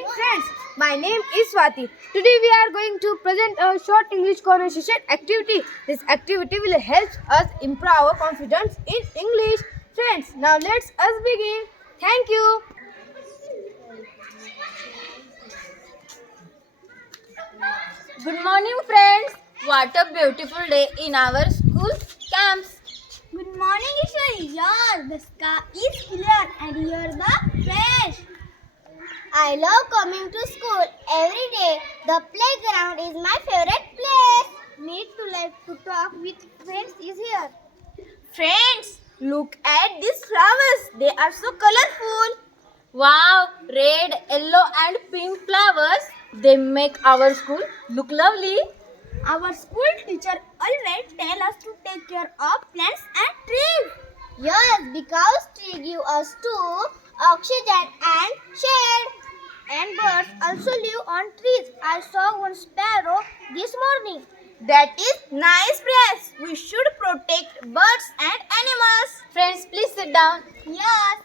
evening, friends. My name is Swati. Today we are going to present a short English conversation activity. This activity will help us improve our confidence in English. Friends, now let's us begin. Thank you. Good morning, friends. What a beautiful day in our school camps. Good morning, Ishwari. Here the sky is clear and here the fresh. I love coming to school every day. The playground is my favorite place. Me too like to talk with friends is here. Friends, look at these flowers. They are so colorful. Wow, red, yellow and pink flowers. They make our school look lovely. Our school teacher always tell us to take care of plants and trees. Yes, because trees give us too oxygen and shade. And birds also live on trees. I saw one sparrow this morning. That is nice, friends. We should protect birds and animals. Friends, please sit down. Yes.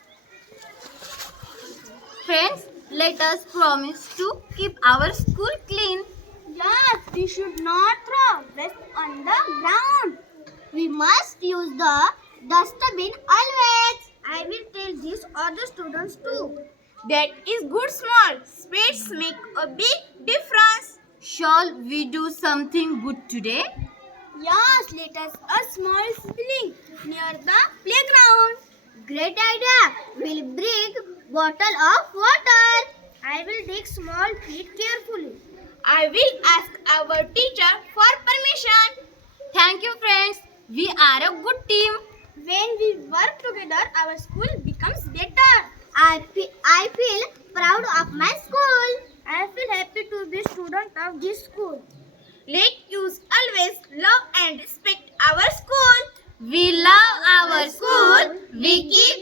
Friends, let us promise to keep our school clean. Yes, we should not throw waste on the ground. We must use the dustbin always. I will tell these other students too. That is good, small. Spades make a big difference. Shall we do something good today? Yes, let us a small spilling near the playground. Great idea. We'll bring bottle of water. I will dig small pit carefully. I will ask our teacher for permission. Thank you, friends. We are a good team. When we work together, our school becomes better. I feel proud of my school. I feel happy to be student of this school. Let us always love and respect our school. We love our school. We keep